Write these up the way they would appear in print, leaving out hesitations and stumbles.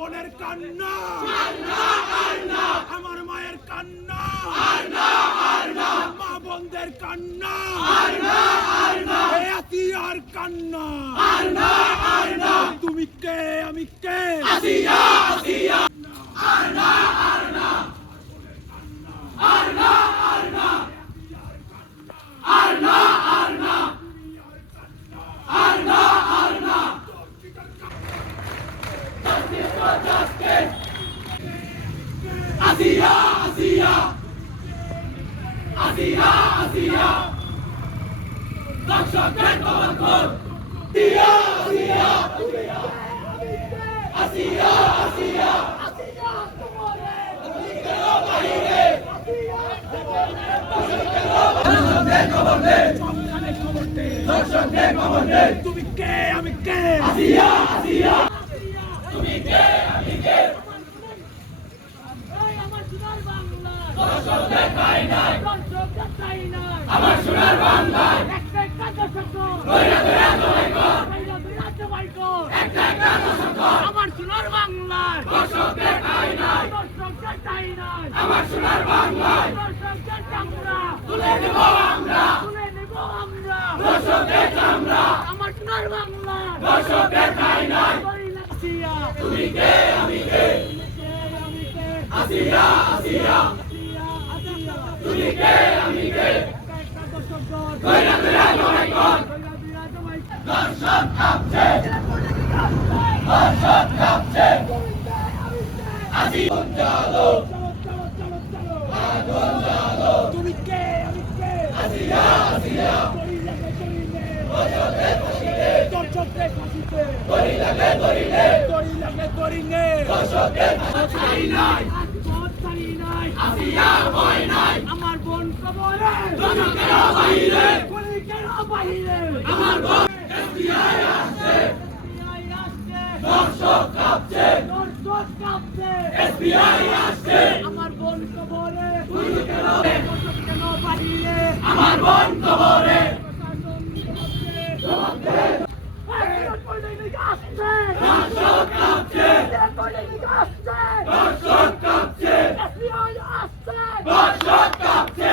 বোনের কান্না আমার মায়ের কান্না মা বোনদের কান্না আসিয়ার কান্না তুমি কে আমি কে তুমি কে আমি কে তুমি কে আমি কে আমার সোনার বাংলায় আমার সোনার বাংলায় আমার সোনার বাংলায় তুলে নেব আমরা দর্শকের চামড়া আমার সোনার বাংলায় দর্শকের ঠাই নাই তুমি কে আমি কে আসিয়া আসিয়া তুমি কে আমি কে কইরা কইরা লড়াই কর দর্শক কাঁপছে দর্শক কাঁপছে আসি চলো আগুন জ্বালো তুমি কে আমি কে আসিয়া আসিয়া দর্শকের ফাঁসিতে দড়ি লাগে দড়িলে দর্শকের ফাঁসি নাই আসিয়া ভয় নাই আমার বোন কবরে দর্শকের বাহিরে পুলিশের বাহিরে আমার বোন এসবিআই আসছে দর্শক কাঁপছে এসবিআই আসছে আমার বোন কবরে পুলিশের বাহিরে আমার বোন কবরে দর্শক কাঁপছে দর্শক কাঁপছে দর্শক কাঁপছে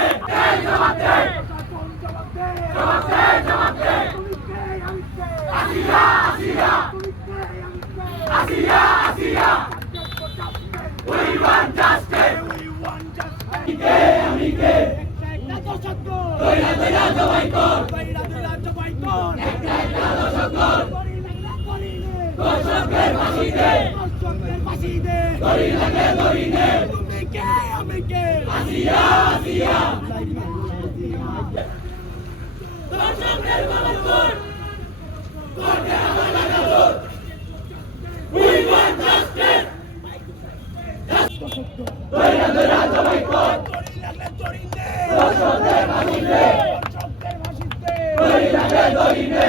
আসিয়া আসিয়া আসিয়া আসিয়া we want justice আমি কে কইরা কইরা জবাই কর একটা দর্শক কর দর্শকের ফাঁসি দে দড়ি লাগে দড়ি নে তুমি কে আমি কে আসিয়া আসিয়া দর্শকের বাবার কর করতে আমার লাগালো we want justice কইরা কইরা জবাই কর দড়ি লাগে দড়ি নে দর্শকের ফাঁসি দে দড়ি লাগে দড়ি নে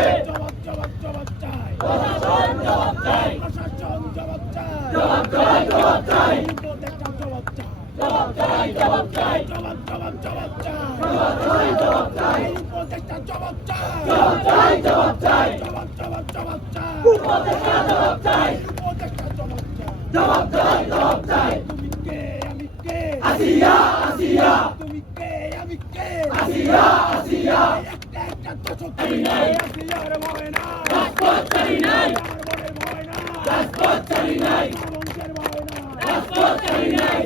জবাব চাই প্রশাসন জবাব চাই জবাব চাই তুমি কে আমি কে আসিয়া আসিয়া তুমি কে আমি কে আসিয়া আসিয়া একটা দর্শক নাই আসিয়ার ভয় না রাজপথ চাই নাই রাজপথ চাই নাই রাজপথ চাই নাই